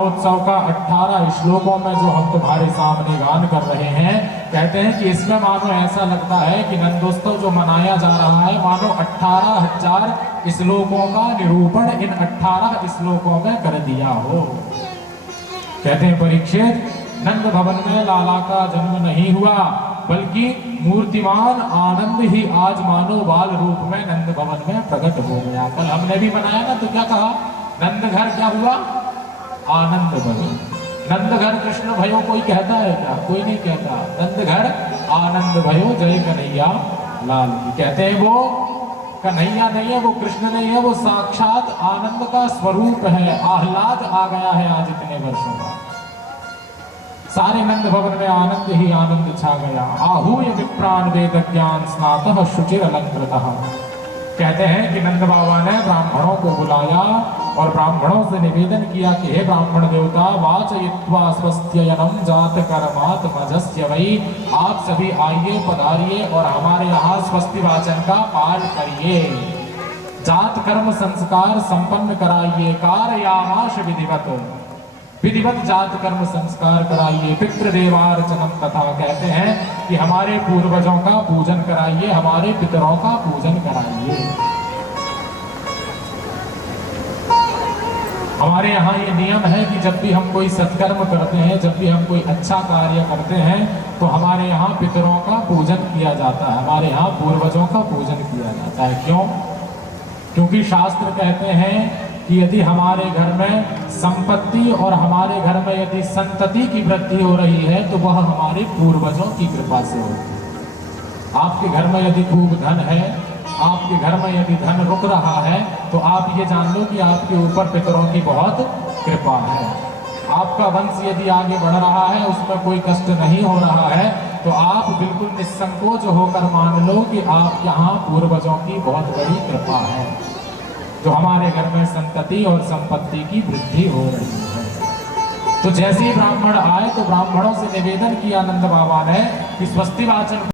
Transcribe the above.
उत्सव का 18 श्लोकों में जो हम तुम्हारे सामने गान कर रहे हैं, कहते हैं कि इसमें मानो ऐसा लगता है कि नंदोत्सव जो मनाया जा रहा है मानो 18,000 श्लोकों का निरूपण इन 18 श्लोकों में कर दिया हो। कहते हैं परीक्षित, नंद भवन में लाला का जन्म नहीं हुआ, बल्कि मूर्तिमान आनंद ही आज मानो बाल रूप में नंद भवन में प्रकट हो गया। कल हमने भी मनाया ना, तो क्या कहा? नंद घर क्या हुआ? आनंद भयो। नंद घर कृष्ण भयो कोई कहता है क्या? कोई नहीं कहता। नंद घर आनंद भयो, जय कन्हैया लाल की। कहते हैं वो कन्हैया नहीं है, वो कृष्ण नहीं है, वो साक्षात आनंद का स्वरूप है। आह्लाद आ गया है आज इतने वर्षों का। सारे नंद भवन में आनंद ही आनंद छा गया। आहूय विप्रान वेद ज्ञान स्नातः शुचिर अलंकृतः। कहते हैं कि नंद बाबा ने ब्राह्मणों को बुलाया और ब्राह्मणों से निवेदन किया कि हे ब्राह्मण देवता, वाचयित्वा स्वस्त्ययनम जात कर्मात् मजस्य वै। आप सभी आइए, पधारिए और हमारे यहाँ स्वस्ति वाचन का पाठ करिए, जात कर्म संस्कार संपन्न कराइए। कारयामाश विधिवत, विधिवत जात कर्म संस्कार कराइए। पितृदेवार्चनम तथा, कहते हैं कि हमारे पूर्वजों का पूजन कराइए, हमारे पितरों का पूजन कराइए। हमारे यहाँ ये नियम है कि जब भी हम कोई सत्कर्म करते हैं, जब भी हम कोई अच्छा कार्य करते हैं, तो हमारे यहाँ पितरों का पूजन किया जाता है, हमारे यहाँ पूर्वजों का पूजन किया जाता है। क्यों? क्योंकि शास्त्र कहते हैं कि यदि हमारे घर में संपत्ति और हमारे घर में यदि संतति की वृद्धि हो रही है, तो वह हमारे पूर्वजों की कृपा से होती है। आपके घर में यदि खूब धन है, आपके घर में यदि धन रुक रहा है, तो आप ये जान लो कि आपके ऊपर पितरों की बहुत कृपा है। आपका वंश यदि आगे बढ़ रहा है, उसमें कोई कष्ट नहीं हो रहा है, तो आप बिल्कुल निसंकोच होकर मान लो कि आप यहाँ पूर्वजों की बहुत बड़ी कृपा है, जो हमारे घर में संतति और संपत्ति की वृद्धि हो रही है। तो जैसे ही ब्राह्मण आए, तो ब्राह्मणों से निवेदन किया नंद बाबा ने कि स्वस्ति वाचन